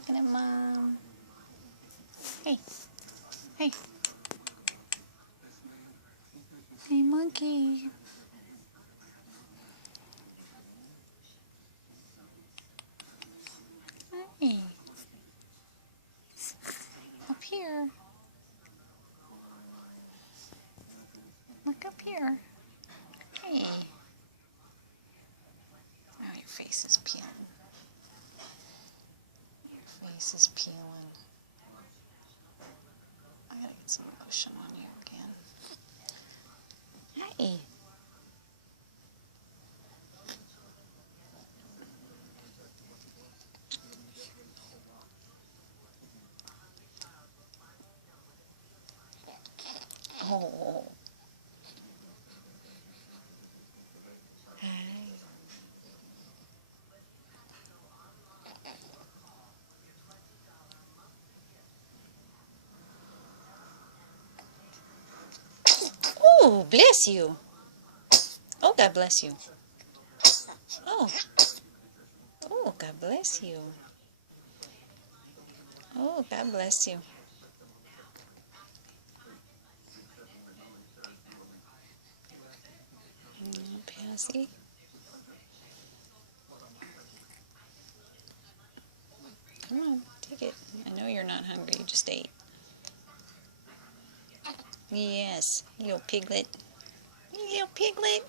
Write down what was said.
looking at Mom. Hey. Hey. Hey, monkey. Hey. Up here. Look up here. Hey. Oh, your face is peeling. Your face is peeling. I gotta get some lotion on you again. Hey. Oh. Hi. Oh, bless you. Oh, God bless you. Oh. Oh, God bless you. Oh, God bless you. Passy. Come on, take it. I know you're not hungry. You just ate. Yes, you little piglet. You little piglet.